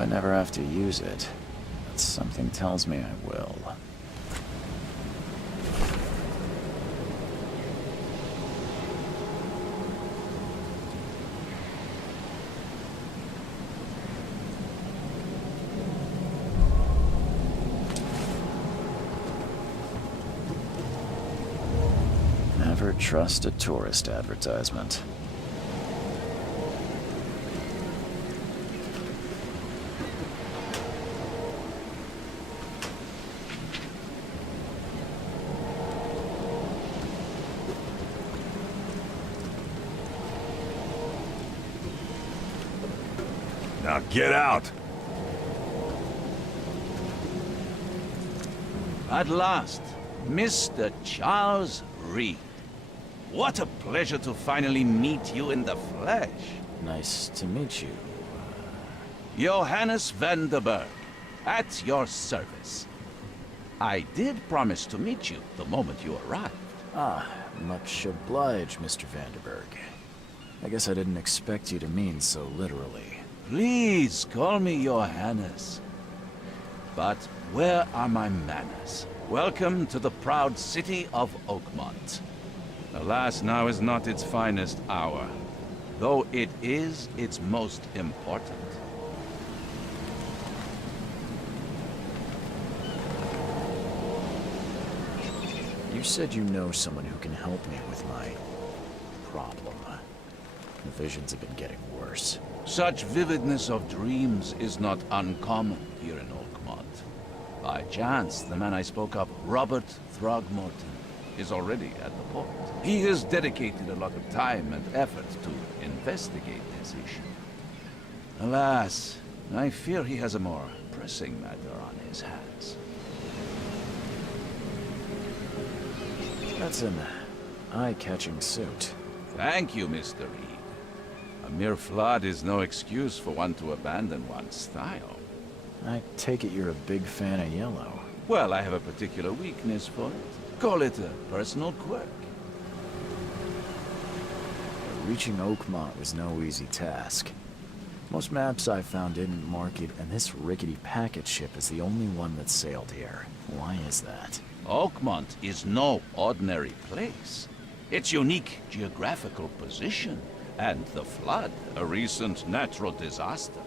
I never have to use it, but something tells me I will. Never trust a tourist advertisement. Now get out! At last, Mr. Charles Reed. What a pleasure to finally meet you in the flesh. Nice to meet you. Johannes Vanderberg, at your service. I did promise to meet you the moment you arrived. Ah, much obliged, Mr. Vanderberg. I guess I didn't expect you to mean so literally. Please call me Johannes. But where are my manners? Welcome to the proud city of Oakmont. Alas, now is not its finest hour, though it is its most important. You said you know someone who can help me with my problem. The visions have been getting worse. Such vividness of dreams is not uncommon here in Oakmont. By chance, the man I spoke of, Robert Throgmorton, is already at the port. He has dedicated a lot of time and effort to investigate this issue. Alas, I fear he has a more pressing matter on his hands. That's an eye-catching suit. Thank you, Mr. Reed. A mere flood is no excuse for one to abandon one's style. I take it you're a big fan of yellow. Well, I have a particular weakness for it. Call it a personal quirk. Reaching Oakmont was no easy task. Most maps I found didn't mark it, and this rickety packet ship is the only one that sailed here. Why is that? Oakmont is no ordinary place. Its unique geographical position and the flood, a recent natural disaster,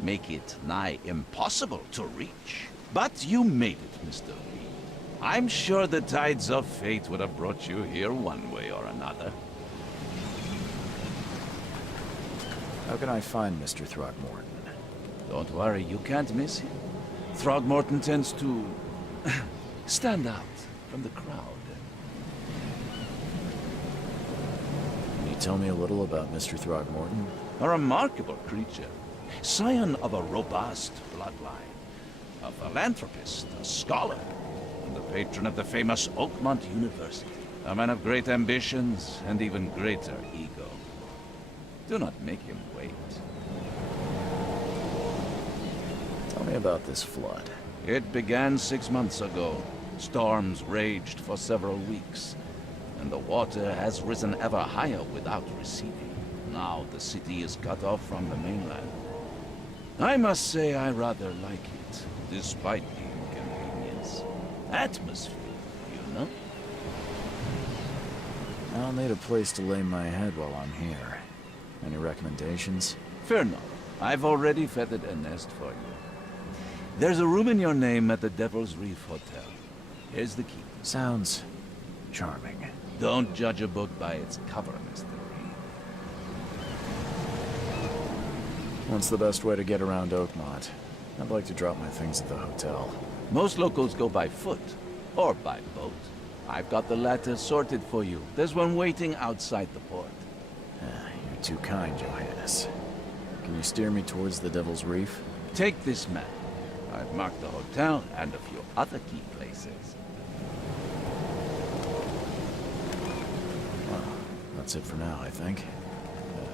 make it nigh impossible to reach. But you made it, Mr. Reed. I'm sure the tides of fate would have brought you here one way or another. How can I find Mr. Throgmorton? Don't worry, you can't miss him. Throgmorton tends to stand out from the crowd. Can you tell me a little about Mr. Throgmorton? A remarkable creature, scion of a robust bloodline, a philanthropist, a scholar, and the patron of the famous Oakmont University. A man of great ambitions and even greater ego. Do not make him wait. Tell me about this flood. It began 6 months ago. Storms raged for several weeks, and the water has risen ever higher without receding. Now the city is cut off from the mainland. I must say I rather like it, despite the inconvenience. Atmosphere, you know? I'll need a place to lay my head while I'm here. Any recommendations? Fear not. I've already feathered a nest for you. There's a room in your name at the Devil's Reef Hotel. Here's the key. Sounds charming. Don't judge a book by its cover, Mr. Reed. What's the best way to get around Oakmont? I'd like to drop my things at the hotel. Most locals go by foot, or by boat. I've got the latter sorted for you. There's one waiting outside the port. You're too kind, Johannes. Can you steer me towards the Devil's Reef? Take this map. I've marked the hotel and a few other key places. Well, that's it for now, I think.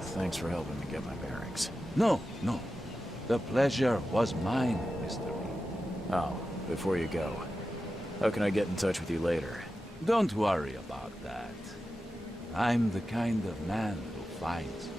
Thanks for helping me get my bearings. No. The pleasure was mine, Mr. Reed. Oh, before you go, how can I get in touch with you later? Don't worry about that. I'm the kind of man who finds you.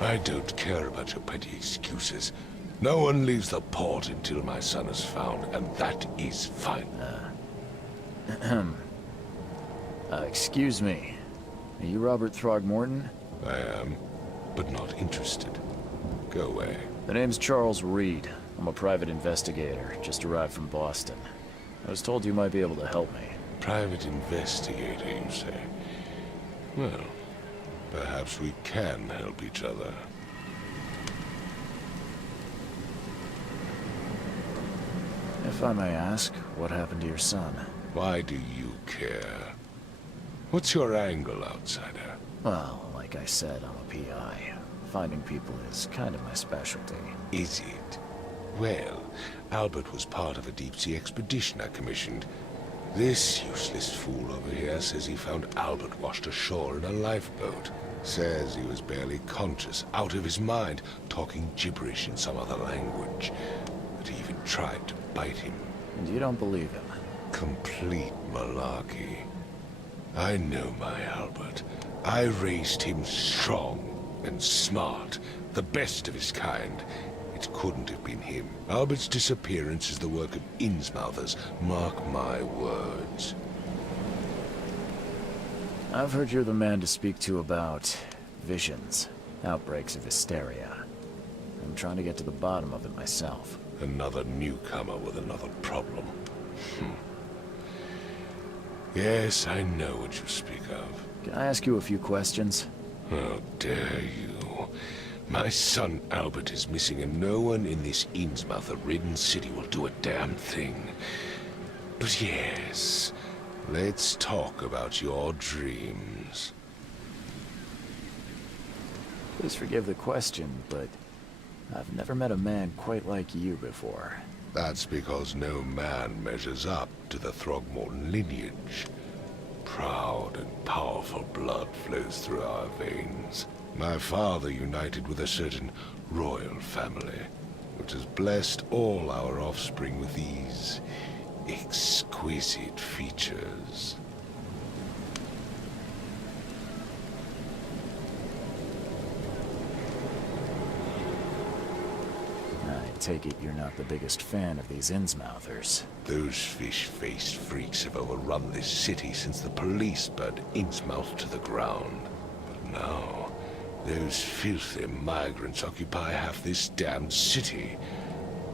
I don't care about your petty excuses. No one leaves the port until my son is found, and that is fine. Excuse me. Are you Robert Throgmorton? I am, but not interested. Go away. The name's Charles Reed. I'm a private investigator, just arrived from Boston. I was told you might be able to help me. Private investigator, you say? Well, perhaps we can help each other. If I may ask, what happened to your son? Why do you care? What's your angle, outsider? Well, like I said, I'm a PI. Finding people is kind of my specialty. Is it? Well, Albert was part of a deep-sea expedition I commissioned. This useless fool over here says he found Albert washed ashore in a lifeboat. Says he was barely conscious, out of his mind, talking gibberish in some other language. That he even tried to bite him. And you don't believe him? Complete malarkey. I know my Albert. I raised him strong and smart, the best of his kind. It couldn't have been him. Albert's disappearance is the work of Innsmouthers, mark my words. I've heard you're the man to speak to about visions, outbreaks of hysteria. I'm trying to get to the bottom of it myself. Another newcomer with another problem. Yes, I know what you speak of. Can I ask you a few questions? How dare you? My son Albert is missing, and no one in this Innsmouther-ridden city will do a damn thing. But yes, let's talk about your dreams. Please forgive the question, but I've never met a man quite like you before. That's because no man measures up to the Throgmorton lineage. Proud and powerful blood flows through our veins. My father united with a certain royal family, which has blessed all our offspring with these exquisite features. I take it you're not the biggest fan of these Innsmouthers. Those fish-faced freaks have overrun this city since the police burned Innsmouth to the ground. But now, those filthy migrants occupy half this damned city.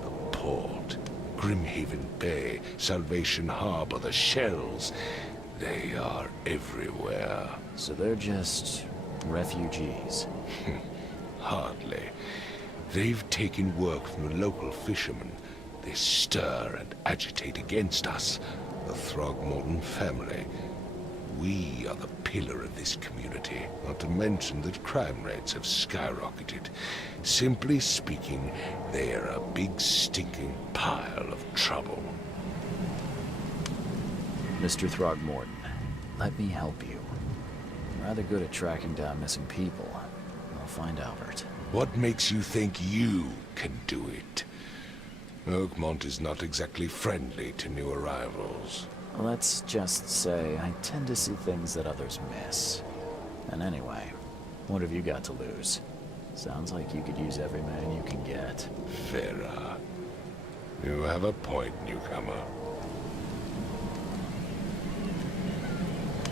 The port, Grimhaven Bay, Salvation Harbor, the shells, they are everywhere. So they're just refugees. Hardly. They've taken work from the local fishermen. They stir and agitate against us, the Throgmorton family. We are the pillar of this community, not to mention that crime rates have skyrocketed. Simply speaking, they are a big stinking pile of trouble. Mr. Throgmorton, let me help you. I'm rather good at tracking down missing people. I'll find Albert. What makes you think you can do it? Oakmont is not exactly friendly to new arrivals. Let's just say I tend to see things that others miss. And anyway, what have you got to lose? Sounds like you could use every man you can get. Vera. You have a point, newcomer.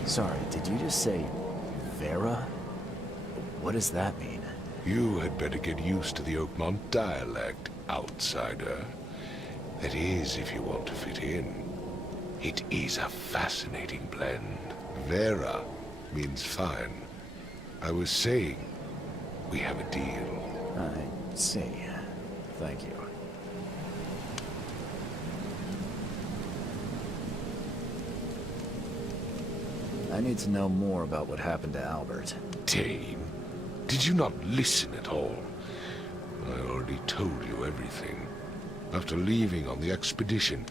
Sorry, did you just say Vera? What does that mean? You had better get used to the Oakmont dialect, outsider. That is, if you want to fit in. It is a fascinating blend. Vera means fine. I was saying, we have a deal. I see. Thank you. I need to know more about what happened to Albert. Dane, did you not listen at all? I already told you everything. After leaving on the expedition,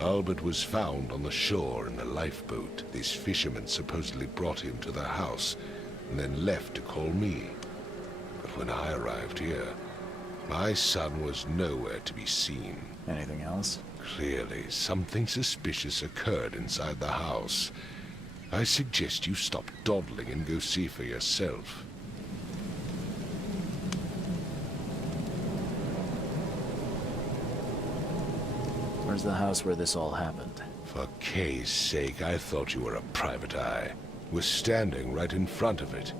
Albert was found on the shore in a lifeboat. This fisherman supposedly brought him to their house, and then left to call me. But when I arrived here, my son was nowhere to be seen. Anything else? Clearly, something suspicious occurred inside the house. I suggest you stop dawdling and go see for yourself. Where's the house where this all happened? For Kay's sake, I thought you were a private eye. We're standing right in front of it.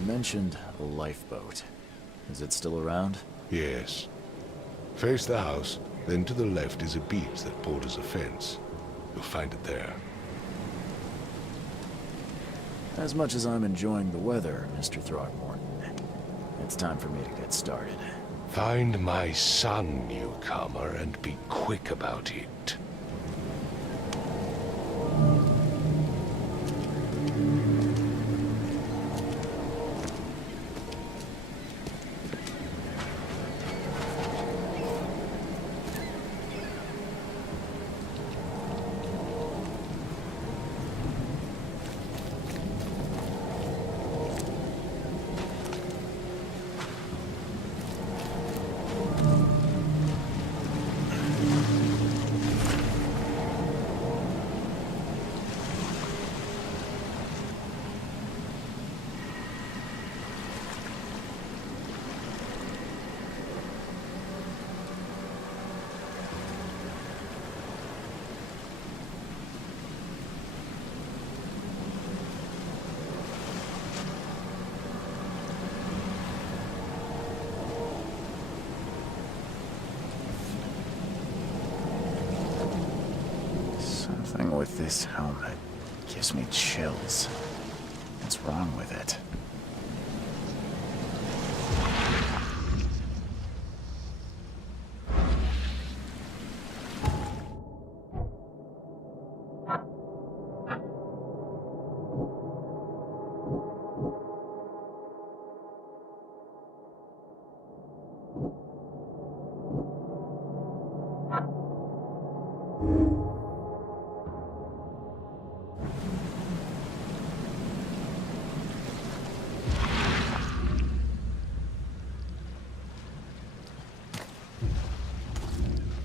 You mentioned a lifeboat. Is it still around? Yes. Face the house, Then to the left is a beach that borders a fence. You'll find it there. As much as I'm enjoying the weather, Mr. Throgmorton, it's time for me to get started. Find my son, newcomer, and be quick about it. Something with this helmet gives me chills. What's wrong with it?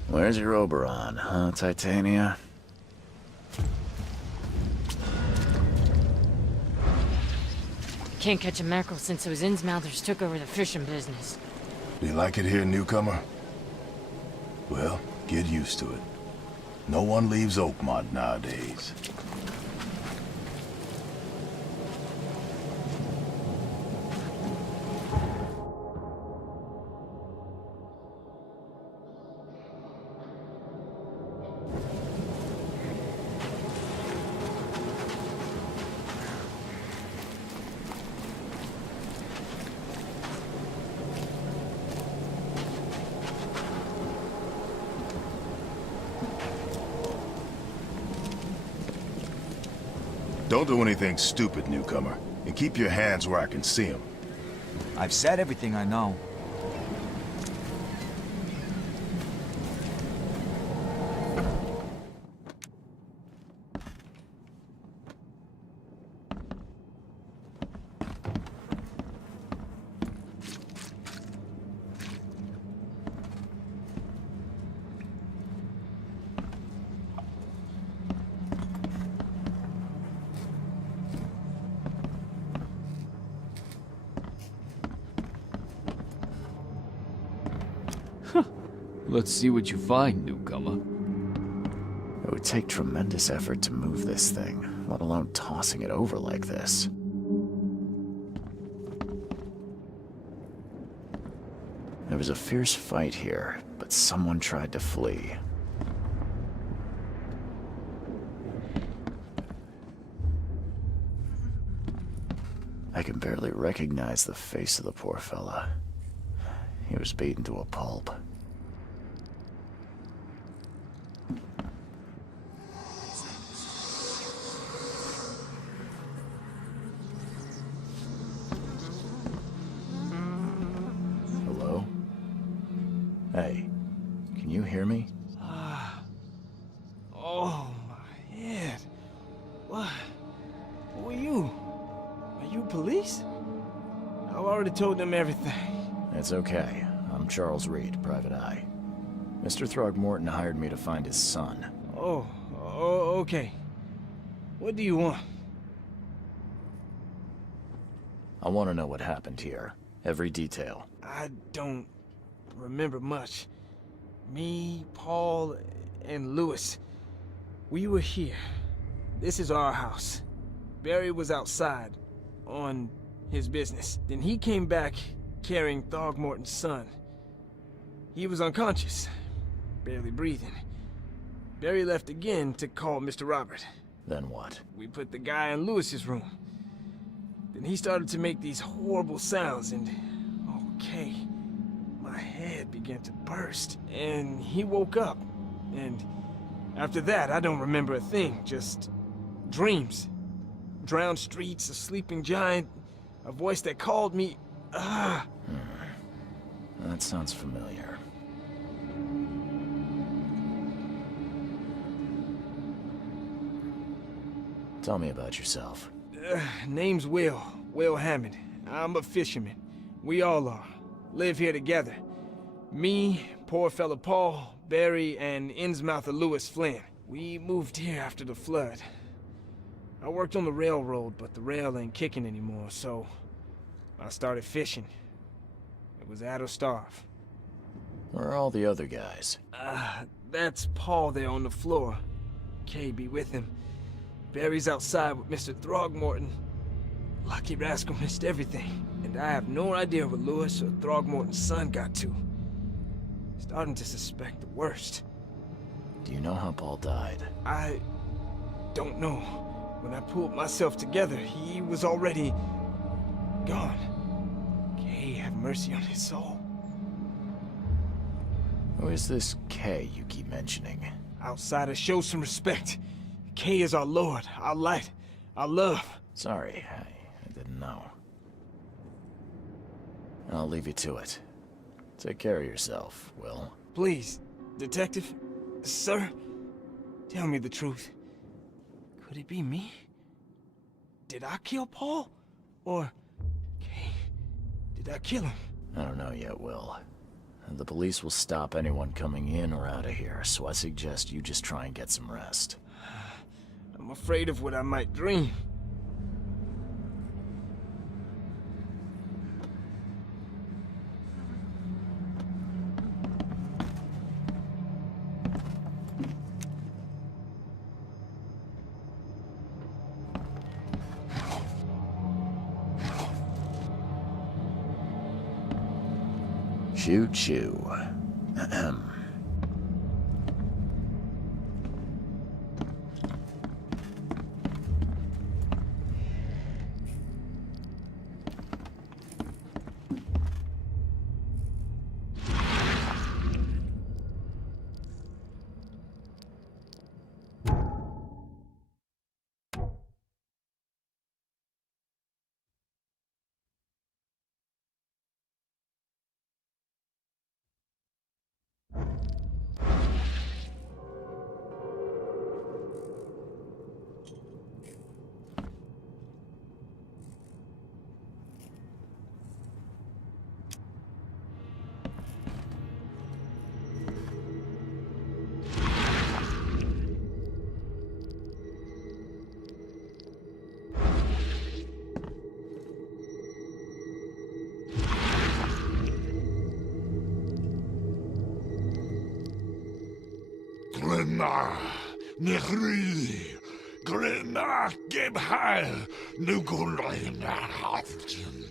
Where's your Oberon, huh, Titania? Can't catch a mackerel since those Innsmouthers took over the fishing business. Do you like it here, newcomer? Well, get used to it. No one leaves Oakmont nowadays. Don't do anything stupid, newcomer. And keep your hands where I can see them. I've said everything I know. Let's see what you find, newcomer. It would take tremendous effort to move this thing, let alone tossing it over like this. There was a fierce fight here, but someone tried to flee. I can barely recognize the face of the poor fella. He was beaten to a pulp. Hello? Hey, can you hear me? Oh, my head. What? Who are you? Are you police? I've already told them everything. It's okay. I'm Charles Reed, Private Eye. Mr. Throgmorton hired me to find his son. Oh, okay. What do you want? I want to know what happened here. Every detail. I don't remember much. Me, Paul, and Lewis. We were here. This is our house. Barry was outside, on his business. Then he came back carrying Throgmorton's son. He was unconscious. barely breathing. Barry left again to call Mr. Robert. Then what? We put the guy in Lewis's room. Then he started to make these horrible sounds and... okay, my head began to burst. And he woke up. And after that, I don't remember a thing, just dreams. Drowned streets, a sleeping giant, a voice that called me... That sounds familiar. Tell me about yourself. Name's Will Hammond. I'm a fisherman. We all are. Live here together. Me, poor fella Paul, Barry, and Innsmouther Lewis Flynn. We moved here after the flood. I worked on the railroad, but the rail ain't kicking anymore, so I started fishing. It was at or starve. Where are all the other guys? That's Paul there on the floor. Kay be with him. Barry's outside with Mr. Throgmorton. Lucky rascal missed everything, and I have no idea what Lewis or Throgmorton's son got to. Starting to suspect the worst. Do you know how Paul died? I don't know. When I pulled myself together, he was already gone. Kay have mercy on his soul. Who is this K you keep mentioning? Outsiders, show some respect. Kay is our lord, our light, our love. Sorry, I didn't know. I'll leave you to it. Take care of yourself, Will. Please, detective, sir, tell me the truth. Could it be me? Did I kill Paul? Or, Kay, did I kill him? I don't know yet, Will. The police will stop anyone coming in or out of here, so I suggest you just try and get some rest. I'm afraid of what I might dream. Choo-choo. Ahem. Glenna, Nechri, Glenna, Gebhal, Nugulina, Hafton.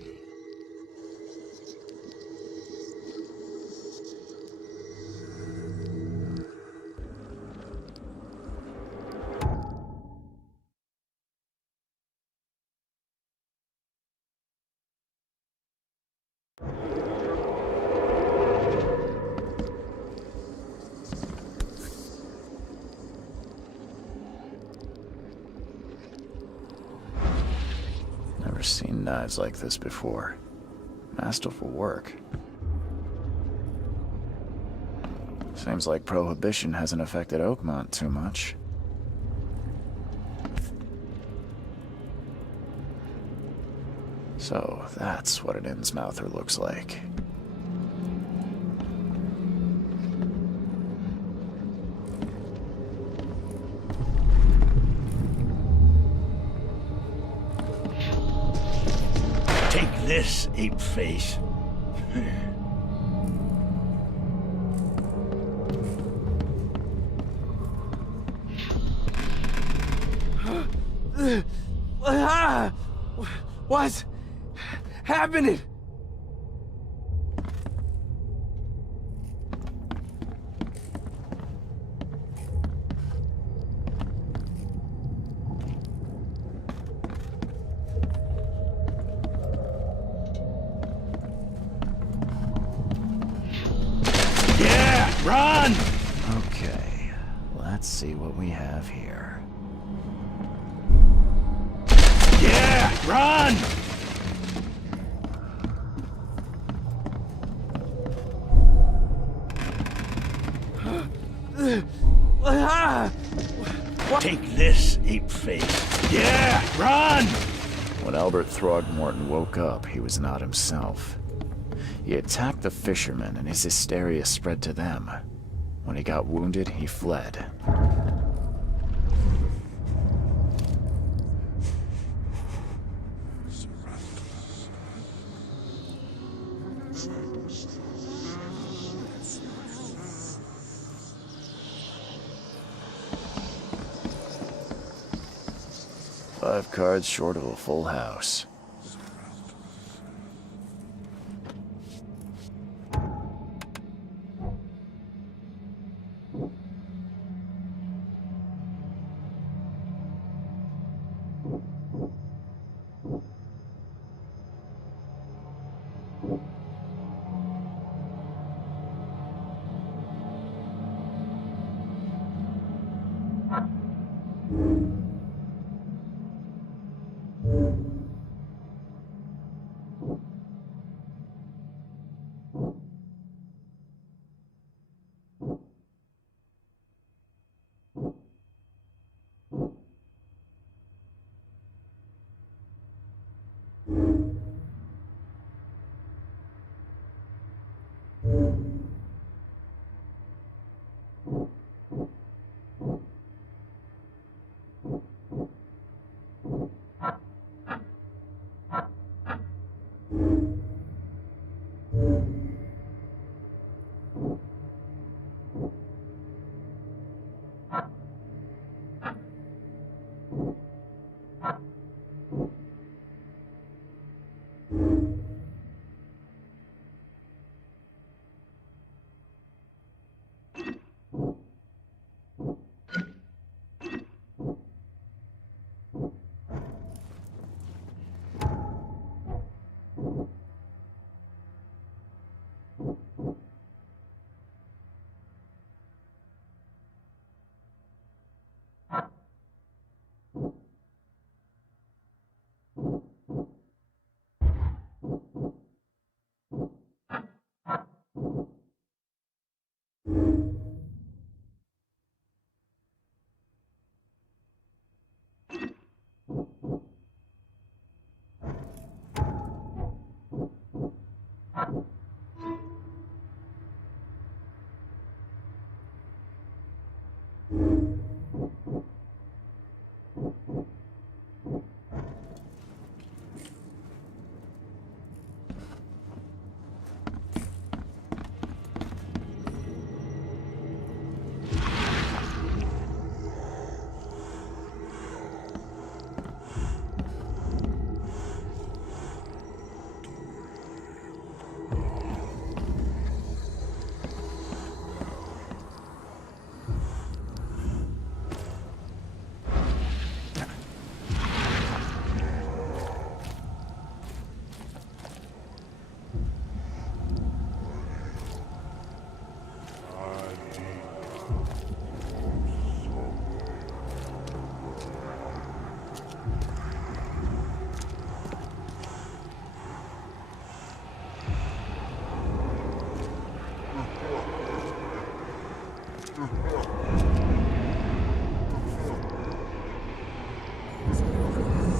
Never seen knives like this before. Masterful work. Seems like Prohibition hasn't affected Oakmont too much. So, that's what an Innsmouther looks like. Take this, ape face. What's happening? Let's see what we have here. Yeah! Run! Take this, ape-face. Yeah! Run! When Albert Throgmorton woke up, he was not himself. He attacked the fishermen, and his hysteria spread to them. When he got wounded, he fled. Five cards short of a full house.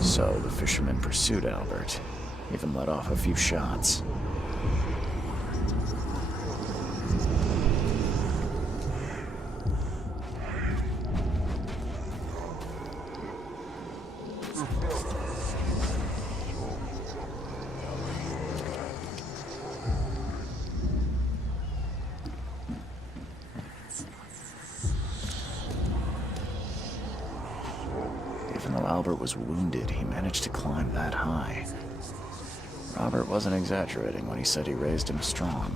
So the fishermen pursued Albert, even let off a few shots. Even though Albert was wounded, he managed to climb that high. Robert wasn't exaggerating when he said he raised him strong.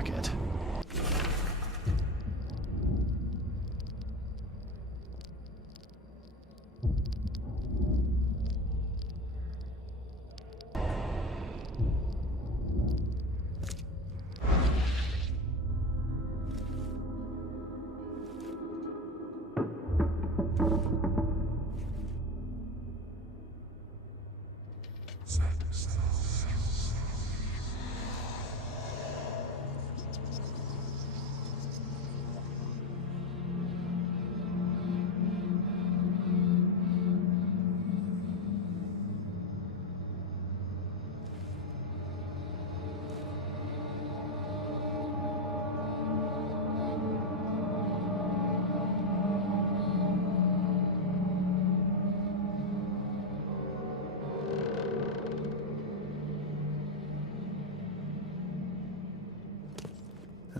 packet.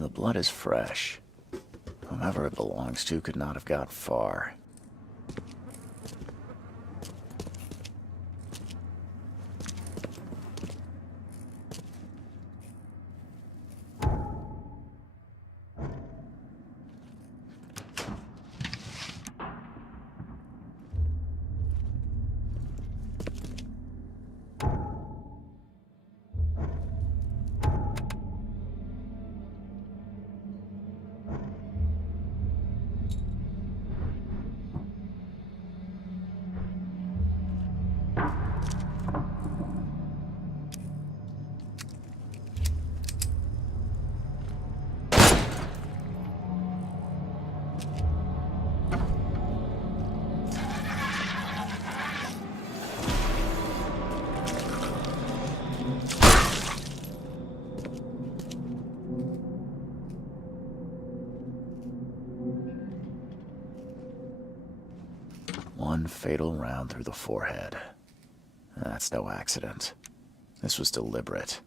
The blood is fresh. Whomever it belongs to could not have got far. One fatal round through the forehead. That's no accident. This was deliberate.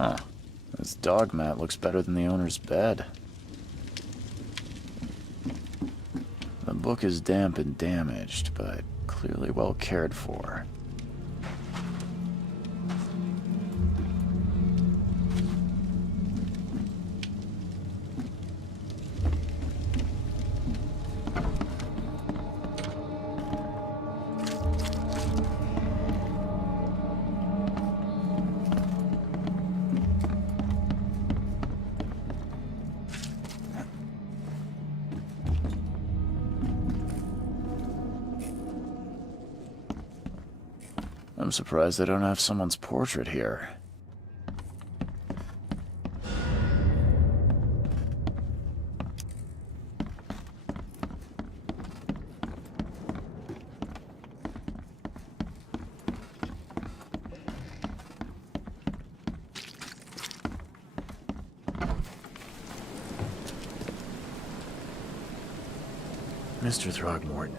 Huh. This dog mat looks better than the owner's bed. The book is damp and damaged, but clearly well cared for. I'm surprised they don't have someone's portrait here. Mr. Throgmorton,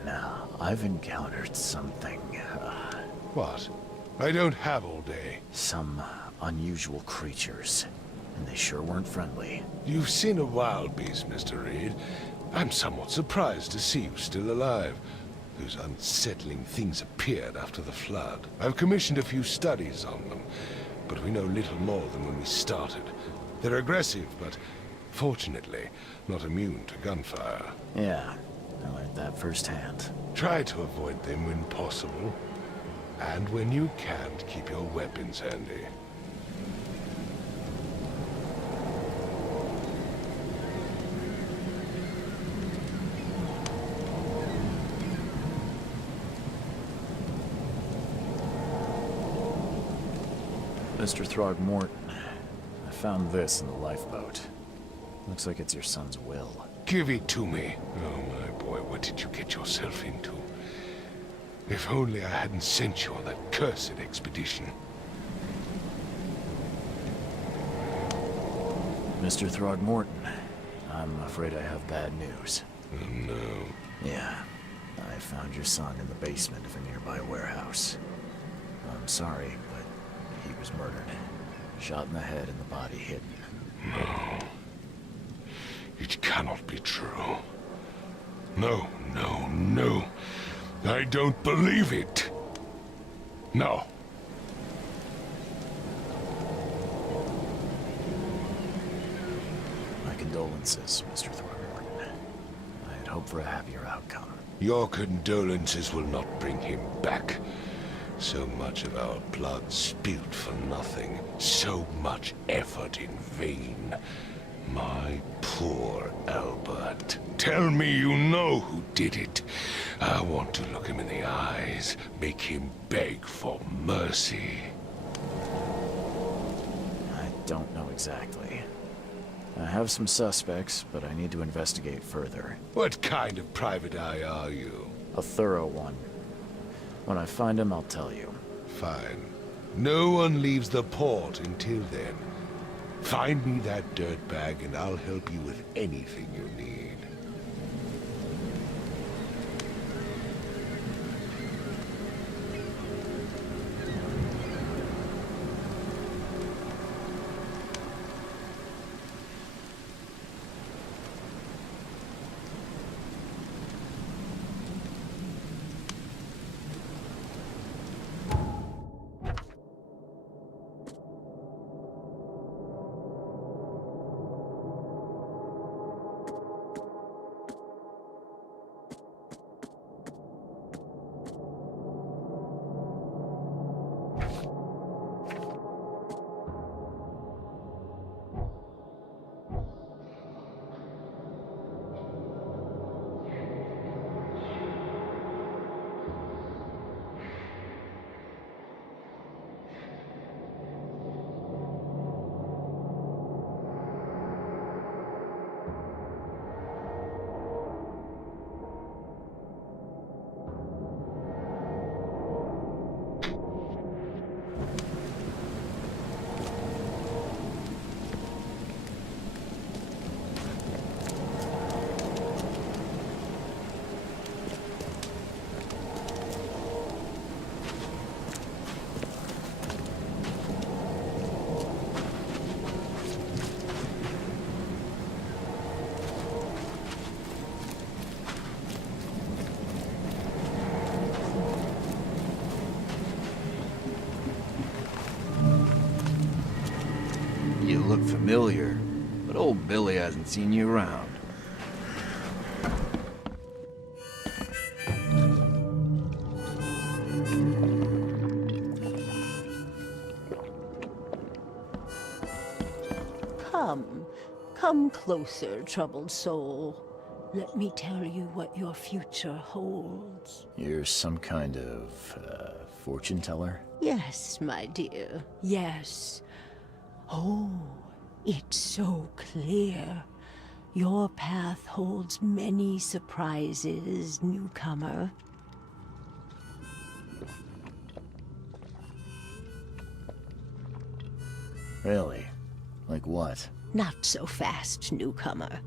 I've encountered something, What? I don't have all day. some unusual creatures, and they sure weren't friendly. You've seen a wild beast, Mr. Reed. I'm somewhat surprised to see you still alive. Those unsettling things appeared after the flood. I've commissioned a few studies on them, but we know little more than when we started. They're aggressive, but fortunately not immune to gunfire. Yeah, I learned that firsthand. Try to avoid them when possible. And when you can't, keep your weapons handy. Mr. Throgmorton, I found this in the lifeboat. Looks like it's your son's will. Give it to me. Oh, my boy, what did you get yourself into? If only I hadn't sent you on that cursed expedition. Mr. Throgmorton, I'm afraid I have bad news. Oh, no. Yeah, I found your son in the basement of a nearby warehouse. I'm sorry, but he was murdered. Shot in the head and the body hidden. No. It cannot be true. No, no, no. I don't believe it. No. My condolences, Mr. Throgmorton. I had hoped for a happier outcome. Your condolences will not bring him back. So much of our blood spilled for nothing. So much effort in vain. My poor Albert. Tell me you know who did it. I want to look him in the eyes, make him beg for mercy. I don't know exactly. I have some suspects, but I need to investigate further. What kind of private eye are you? A thorough one. When I find him, I'll tell you. Fine. No one leaves the port until then. Find me that dirtbag and I'll help you with anything you need. look familiar, but old Billy hasn't seen you around. Come closer, troubled soul. Let me tell you what your future holds. You're some kind of, fortune teller? Yes, my dear, yes. Oh, it's so clear. Your path holds many surprises, newcomer. Really? Like what? Not so fast, newcomer.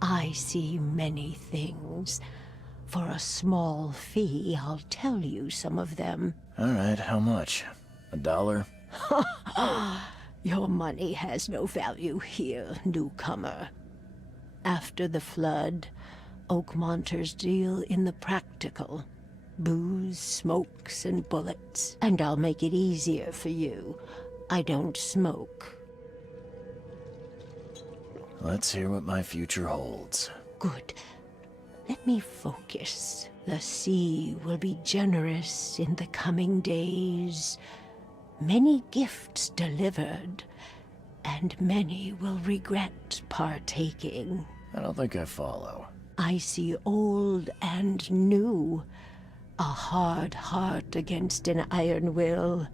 I see many things. For a small fee, I'll tell you some of them. All right, how much? $1? Your money has no value here, newcomer. After the flood, Oakmonters deal in the practical. Booze, smokes, and bullets. And I'll make it easier for you. I don't smoke. Let's hear what my future holds. Good. Let me focus. The sea will be generous in the coming days. Many gifts delivered, and many will regret partaking. I don't think I follow. I see old and new. A hard heart against an iron will.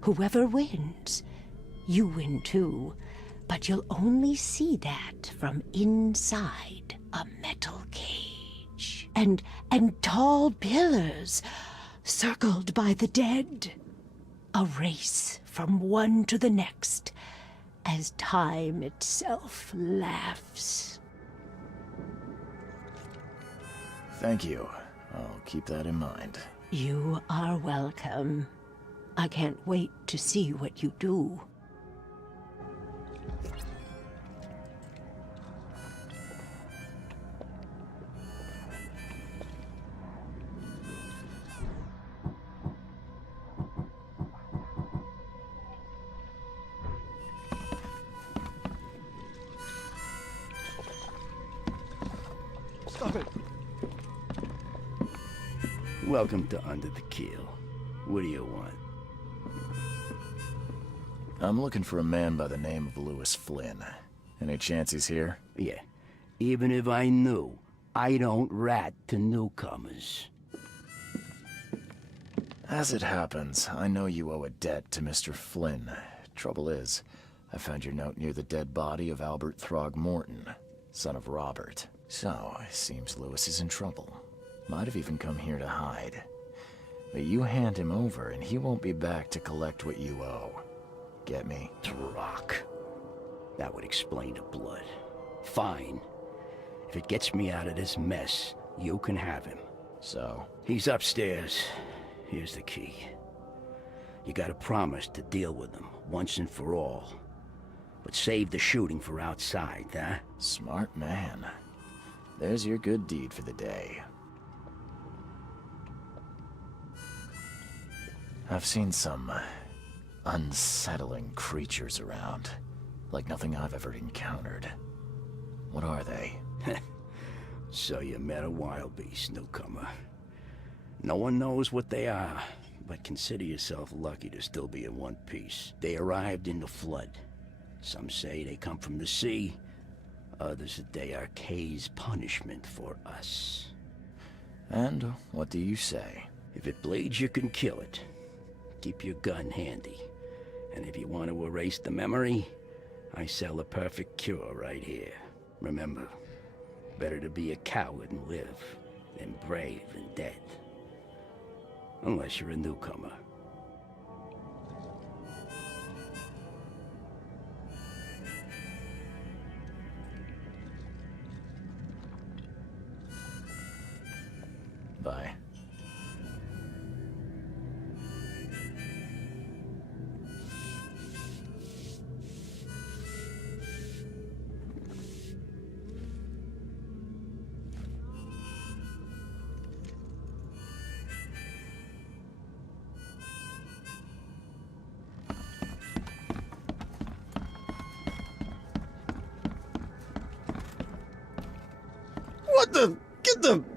Whoever wins, you win too. But you'll only see that from inside a metal cage. And tall pillars, circled by the dead. A race from one to the next, as time itself laughs. Thank you. I'll keep that in mind. You are welcome. I can't wait to see what you do. Stop it! Welcome to Under the Keel. What do you want? I'm looking for a man by the name of Lewis Flynn. Any chance he's here? Yeah, even if I knew, I don't rat to newcomers. As it happens, I know you owe a debt to Mr. Flynn. Trouble is, I found your note near the dead body of Albert Throgmorton, son of Robert. So, it seems Lewis is in trouble. Might have even come here to hide. But you hand him over and he won't be back to collect what you owe. Get me? Rock. That would explain the blood. Fine. If it gets me out of this mess, you can have him. So? He's upstairs. Here's the key. You gotta promise to deal with him, once and for all. But save the shooting for outside, huh? Smart man. There's your good deed for the day. I've seen some unsettling creatures around, like nothing I've ever encountered. What are they? So you met a wild beast, newcomer. No one knows what they are, but consider yourself lucky to still be in one piece. They arrived in the flood. Some say they come from the sea. Others that they are Kay's punishment for us. And what do you say? If it bleeds, you can kill it. Keep your gun handy. And if you want to erase the memory, I sell a perfect cure right here. Remember, better to be a coward and live than brave and dead. Unless you're a newcomer. Bye.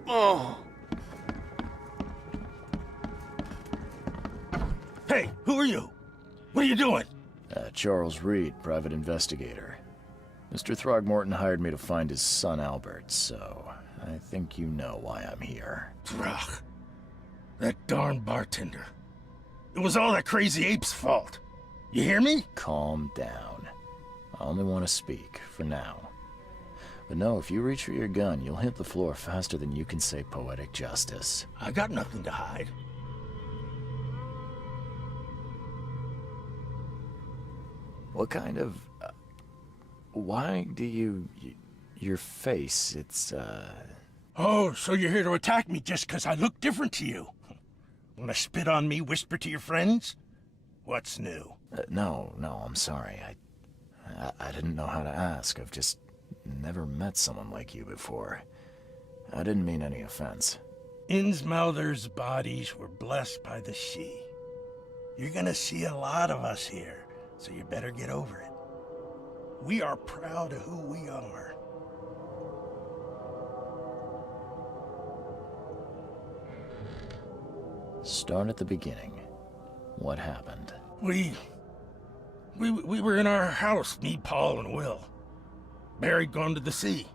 Oh. Hey, who are you? What are you doing? Charles Reed, private investigator. Mr. Throgmorton hired me to find his son Albert, so I think you know why I'm here. Throg. That darn bartender. It was all that crazy ape's fault. You hear me? Calm down. I only want to speak, for now. But no, if you reach for your gun, you'll hit the floor faster than you can say poetic justice. I got nothing to hide. What kind of... why do you... your face, it's, Oh, so you're here to attack me just 'cause I look different to you? Wanna spit on me, whisper to your friends? What's new? no, I'm sorry. I didn't know how to ask. I've just never met someone like you before. I didn't mean any offense. Innsmouther's bodies were blessed by the sea. You're gonna see a lot of us here, so you better get over it. We are proud of who we are. Start at the beginning. What happened? We were in our house, me, Paul, and Will. Barry'd gone to the sea.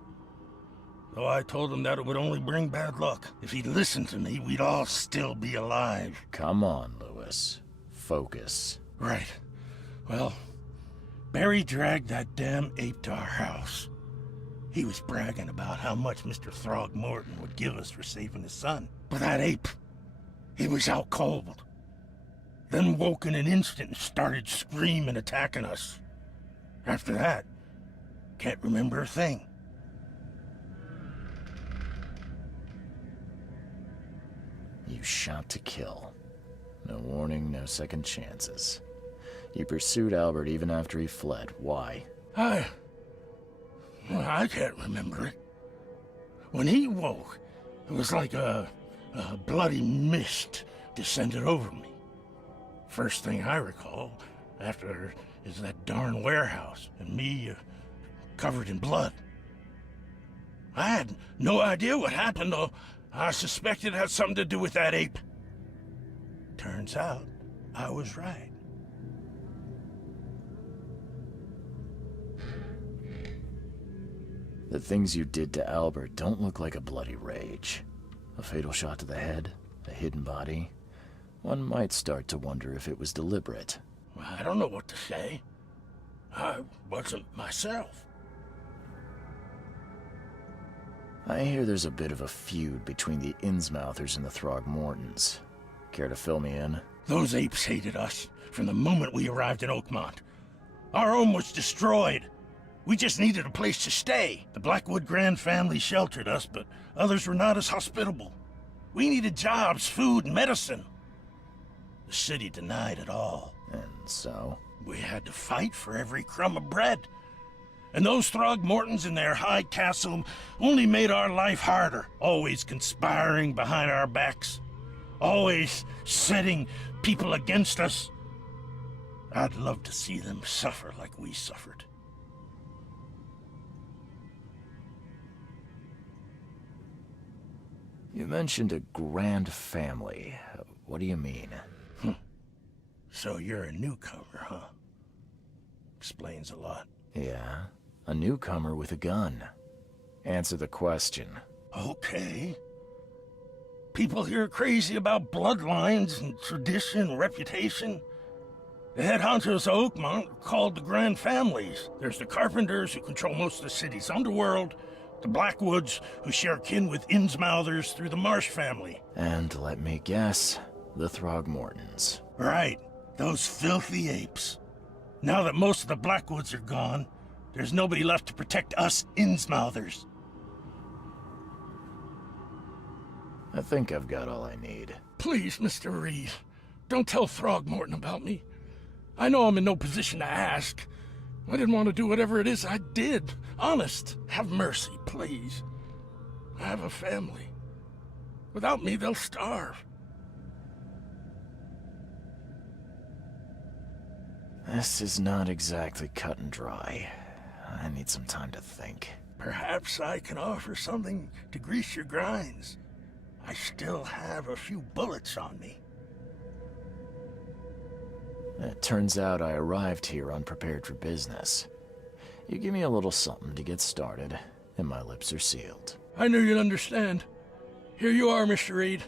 Though I told him that it would only bring bad luck. If he'd listened to me, we'd all still be alive. Come on, Lewis. Focus. Right. Well, Barry dragged that damn ape to our house. He was bragging about how much Mr. Throgmorton would give us for saving his son. But that ape, he was out cold. Then woke in an instant and started screaming, attacking us. After that, can't remember a thing. You shot to kill. No warning, no second chances. You pursued Albert even after he fled. Why? I can't remember it. When he woke, it was like a bloody mist descended over me. First thing I recall after is that darn warehouse and me covered in blood. I had no idea what happened, though I suspected it had something to do with that ape. Turns out I was right. The things you did to Albert don't look like a bloody rage. A fatal shot to the head, a hidden body. One might start to wonder if it was deliberate. I don't know what to say. I wasn't myself. I hear there's a bit of a feud between the Innsmouthers and the Throgmortons. Care to fill me in? Those apes hated us from the moment we arrived in Oakmont. Our home was destroyed. We just needed a place to stay. The Blackwood Grand family sheltered us, but others were not as hospitable. We needed jobs, food, and medicine. The city denied it all. And so? We had to fight for every crumb of bread. And those Throgmortons in their high castle only made our life harder, always conspiring behind our backs, always setting people against us. I'd love to see them suffer like we suffered. You mentioned a grand family. What do you mean? So you're a newcomer, huh? Explains a lot. Yeah, a newcomer with a gun. Answer the question. Okay. People here are crazy about bloodlines and tradition and reputation. The head honchos of Oakmont are called the Grand Families. There's the Carpenters, who control most of the city's underworld, the Blackwoods, who share kin with Innsmouthers through the Marsh family. And let me guess, the Throgmortons. Right, those filthy apes. Now that most of the Blackwoods are gone, there's nobody left to protect us Innsmouthers. I think I've got all I need. Please, Mr. Reed, don't tell Throgmorton about me. I know I'm in no position to ask. I didn't want to do whatever it is I did. Honest, have mercy, please. I have a family. Without me, they'll starve. This is not exactly cut and dry. I need some time to think. Perhaps I can offer something to grease your grinds. I still have a few bullets on me. It turns out I arrived here unprepared for business. You give me a little something to get started, and my lips are sealed. I knew you'd understand. Here you are, Mr. Reed.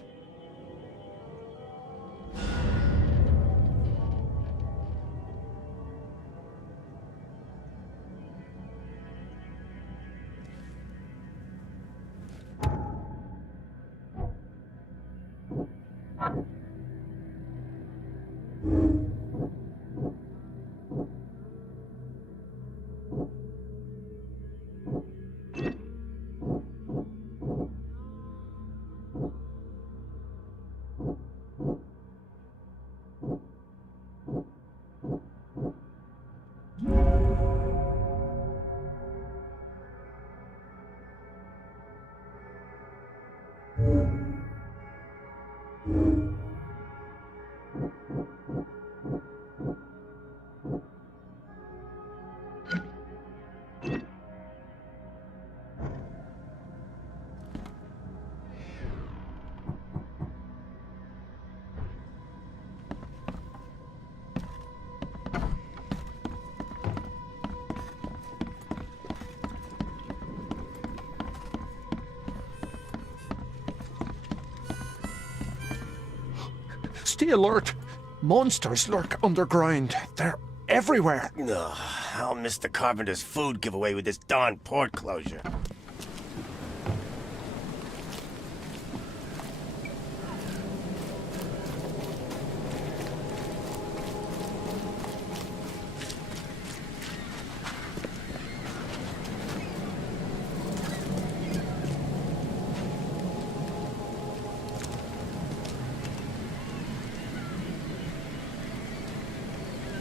Stay alert. Monsters lurk underground. They're everywhere. Ugh, I'll miss the carpenter's food giveaway with this darn port closure.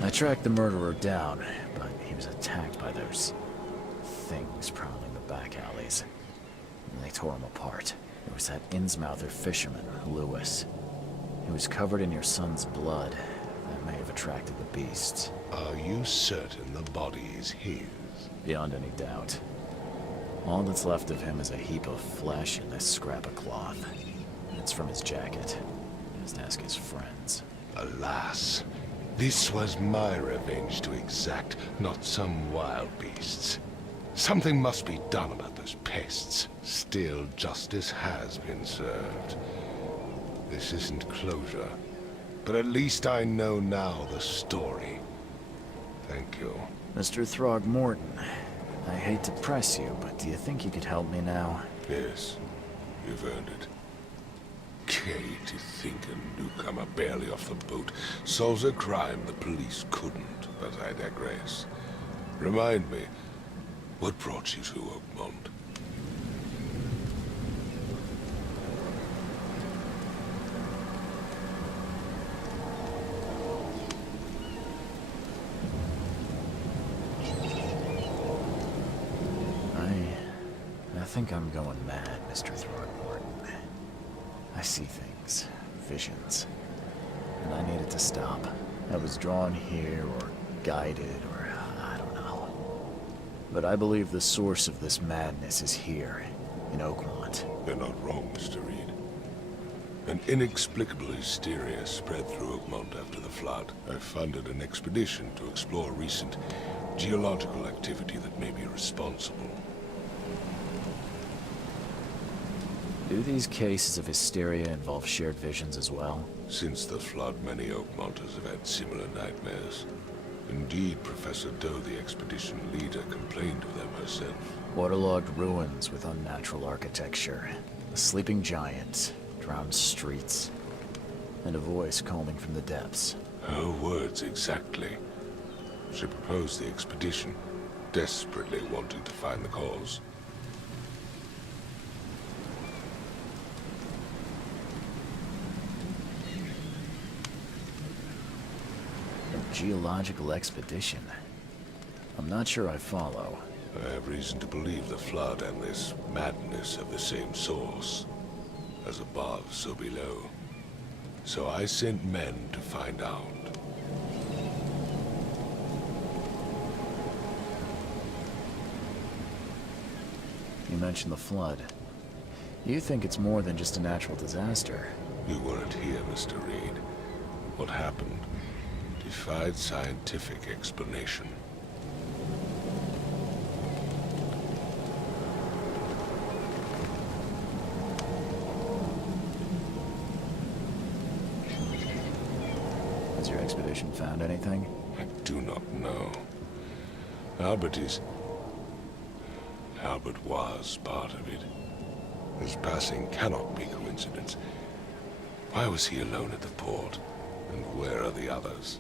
I tracked the murderer down, but he was attacked by those things prowling the back alleys. And they tore him apart. It was that Innsmouther fisherman, Lewis. He was covered in your son's blood. That may have attracted the beasts. Are you certain the body is his? Beyond any doubt. All that's left of him is a heap of flesh and this scrap of cloth. It's from his jacket. Just ask his friends. Alas, this was my revenge to exact, not some wild beast's. Something must be done about those pests. Still, justice has been served. This isn't closure, but at least I know now the story. Thank you. Mr. Throgmorton, I hate to press you, but do you think you could help me now? Yes, you've earned it. Okay, to think a newcomer barely off the boat solves a crime the police couldn't, but I digress. Remind me, what brought you to Oakmont? I think I'm going mad, Mr. Throgmorton. I see things, visions, and I needed to stop. I was drawn here, or guided, or I don't know. But I believe the source of this madness is here, in Oakmont. You're not wrong, Mr. Reed. An inexplicable hysteria spread through Oakmont after the flood. I funded an expedition to explore recent geological activity that may be responsible. Do these cases of hysteria involve shared visions as well? Since the flood, many Oakmonters have had similar nightmares. Indeed, Professor Doe, the expedition leader, complained of them herself. Waterlogged ruins with unnatural architecture, a sleeping giant, drowned streets, and a voice calling from the depths. Her words exactly. She proposed the expedition, desperately wanting to find the cause. Geological expedition. I'm not sure I follow. I have reason to believe the flood and this madness have the same source. As above, so below. So I sent men to find out. mention the flood. You think it's more than just a natural disaster. You weren't here, Mr. Reed. What happened defied scientific explanation. Has your expedition found anything? I do not know. Albert was part of it. His passing cannot be coincidence. Why was he alone at the port? And where are the others?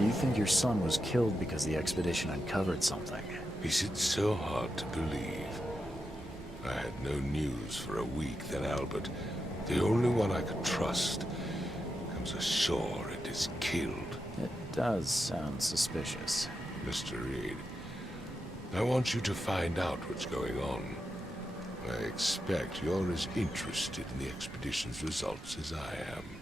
You think your son was killed because the expedition uncovered something? Is it so hard to believe? I had no news for a week, then Albert, the only one I could trust, comes ashore and is killed. It does sound suspicious. Mr. Reed, I want you to find out what's going on. I expect you're as interested in the expedition's results as I am.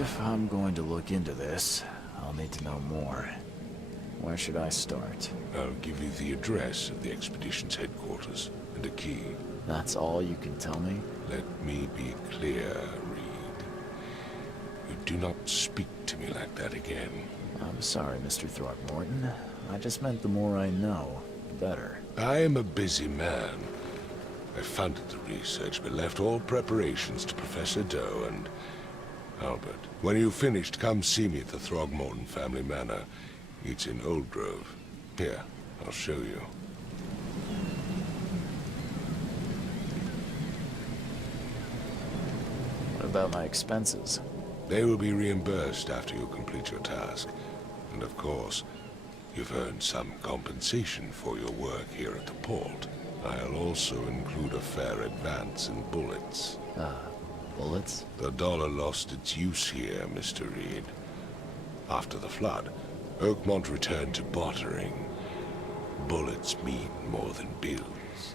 If I'm going to look into this, I'll need to know more. Where should I start? I'll give you the address of the expedition's headquarters and a key. That's all you can tell me? Let me be clear, Reed. You do not speak to me like that again. I'm sorry, Mr. Throckmorton. I just meant the more I know, the better. I am a busy man. I funded the research, but left all preparations to Professor Doe and Albert. When you've finished, come see me at the Throgmorton family manor. It's in Old Grove. Here, I'll show you. What about my expenses? They will be reimbursed after you complete your task. And of course, you've earned some compensation for your work here at the port. I'll also include a fair advance in bullets. Bullets? The dollar lost its use here, Mr. Reed. After the flood, Oakmont returned to bartering. Bullets mean more than bills.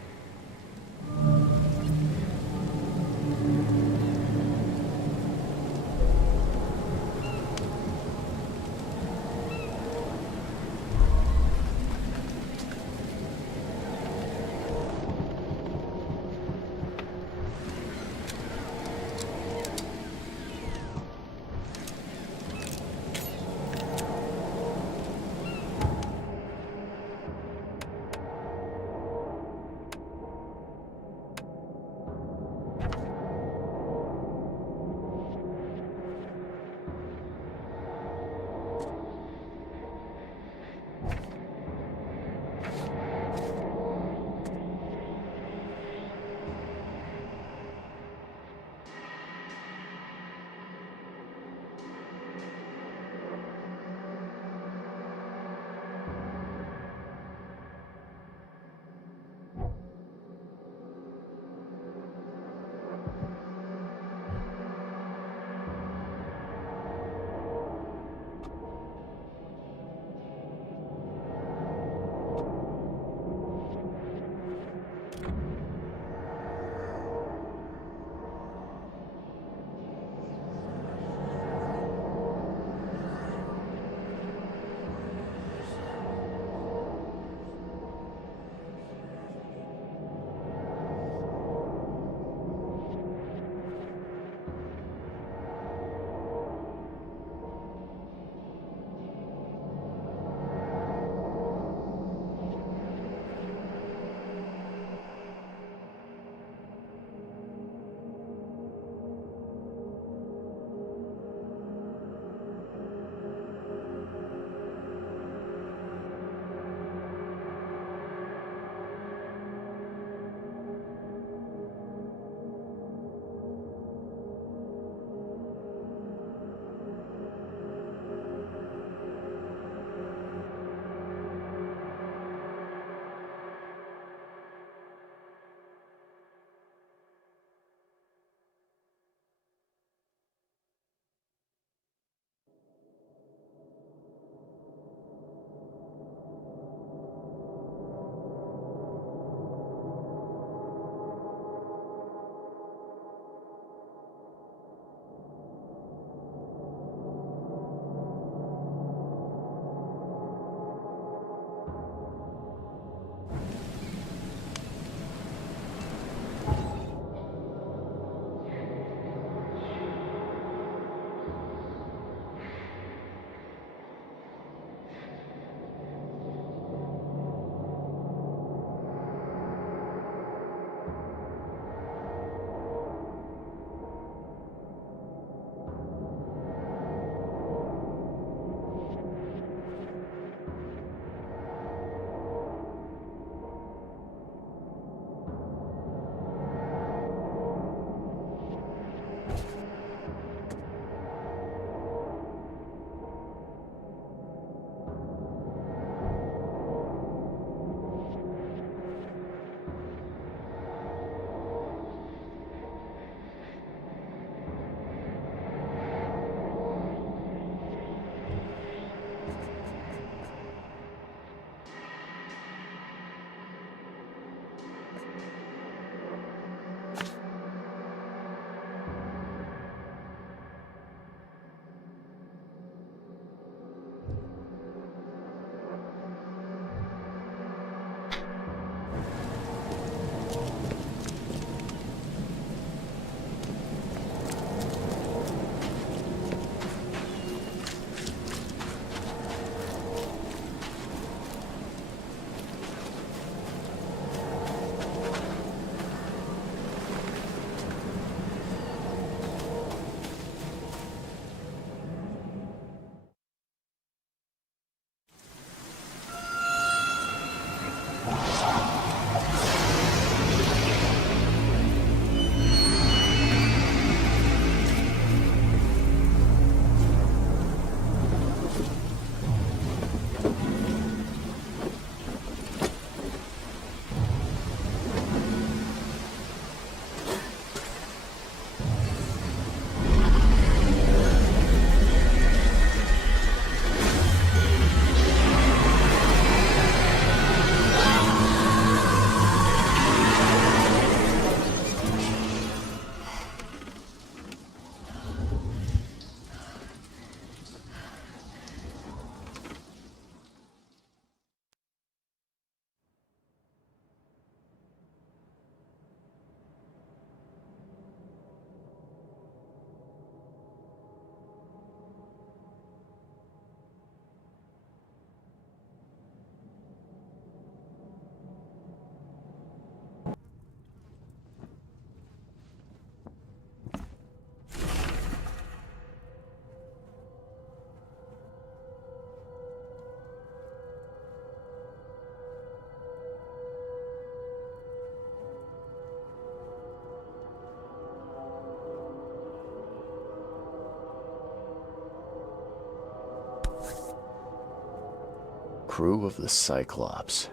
Crew of the Cyclops.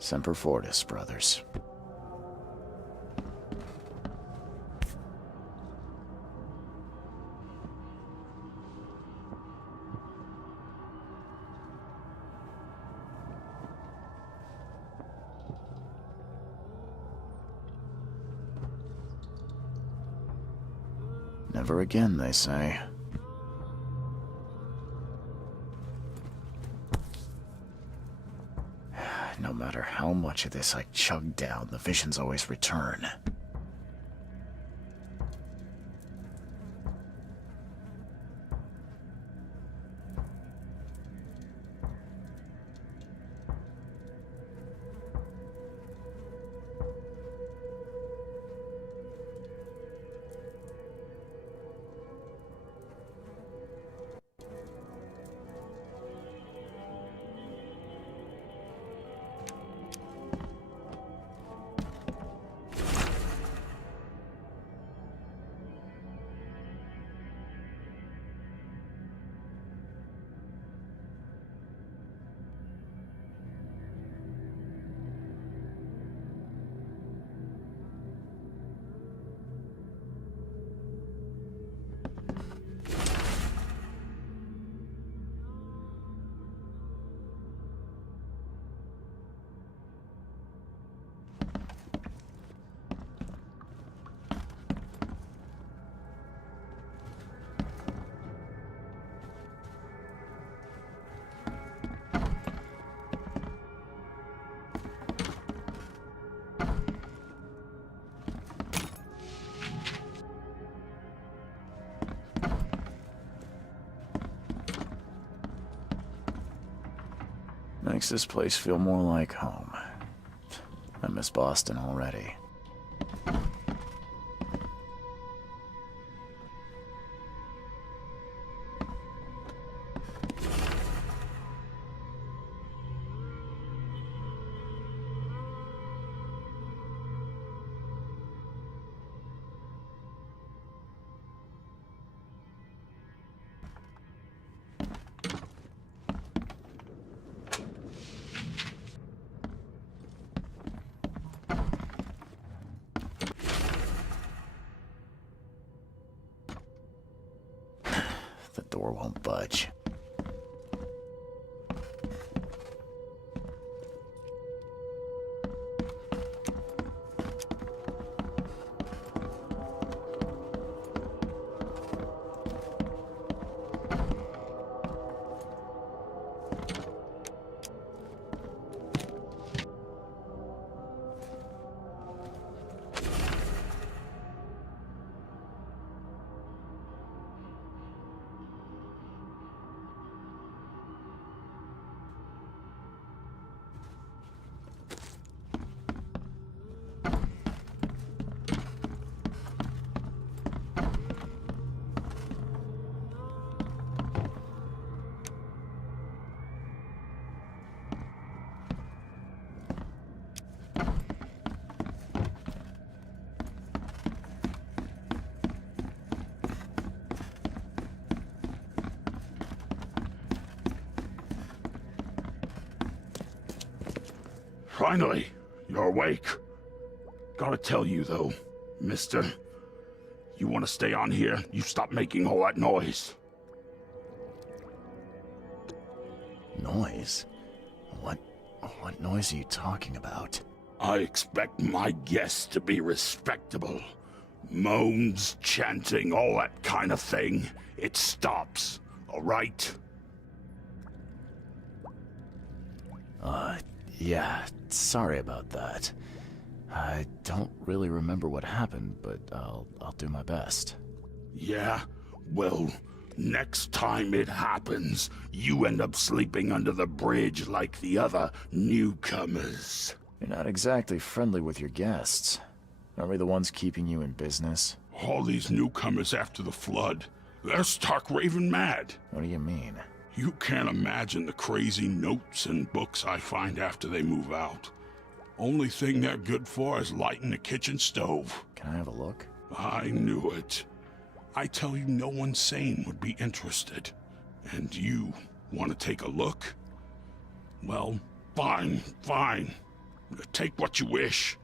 Semper Fortis, brothers. Never again, they say. No matter how much of this I chug down, the visions always return. Makes this place feel more like home. I miss Boston already. The door won't budge. Finally, you're awake. Gotta tell you, though, mister, you want to stay on here, you stop making all that noise. Noise? What noise are you talking about? I expect my guests to be respectable. Moans, chanting, all that kind of thing. It stops, all right? Yeah, sorry about that. I don't really remember what happened, but I'll do my best. Yeah? Well, next time it happens, you end up sleeping under the bridge like the other newcomers. You're not exactly friendly with your guests. Are we the ones keeping you in business? All these newcomers after the flood, they're stark raving mad. What do you mean? You can't imagine the crazy notes and books I find after they move out. Only thing they're good for is lighting the kitchen stove. Can I have a look? I knew it. I tell you, no one sane would be interested. And you want to take a look? Well, fine, fine. Take what you wish.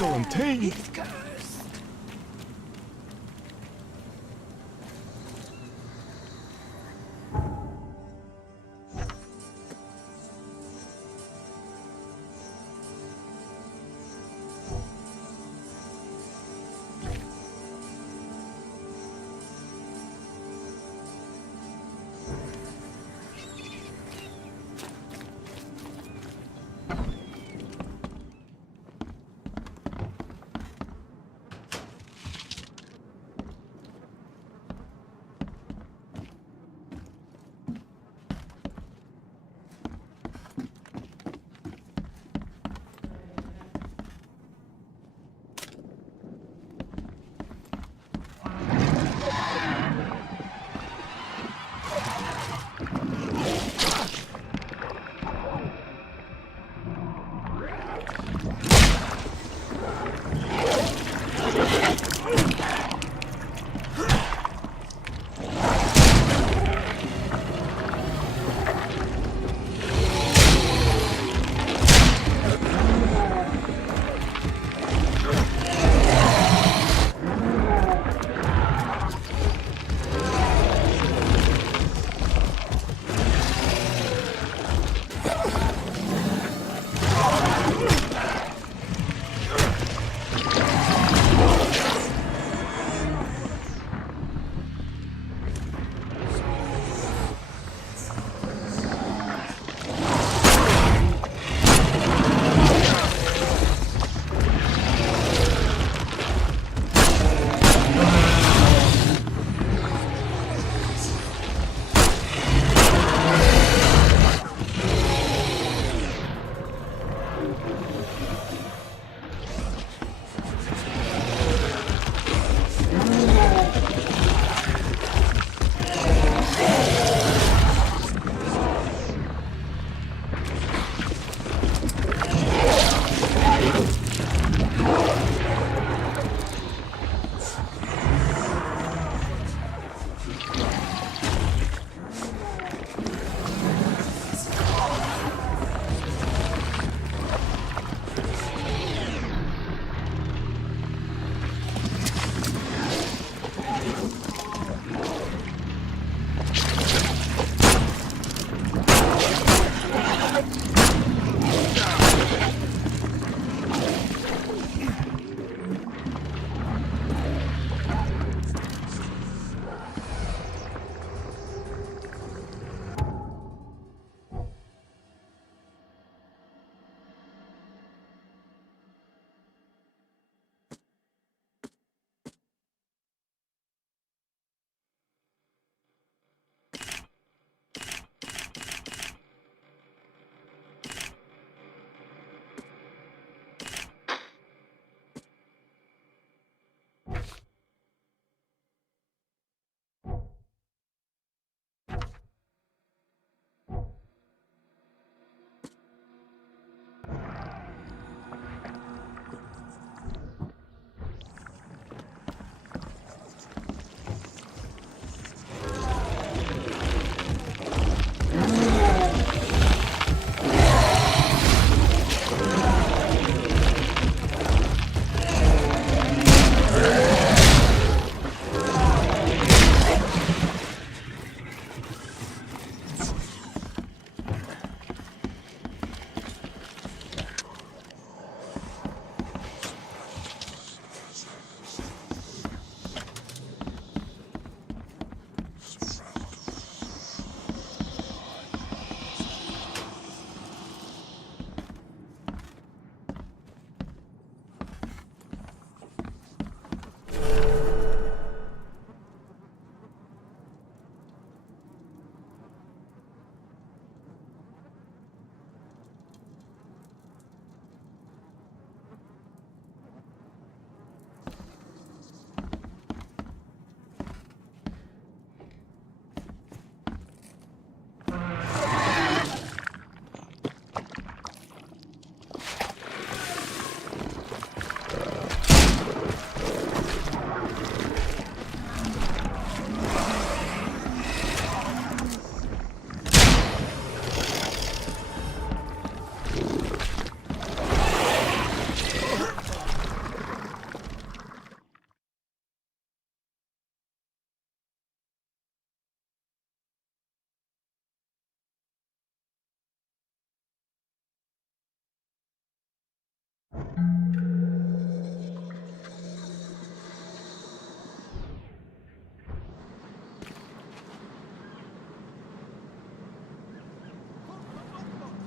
needle and tea.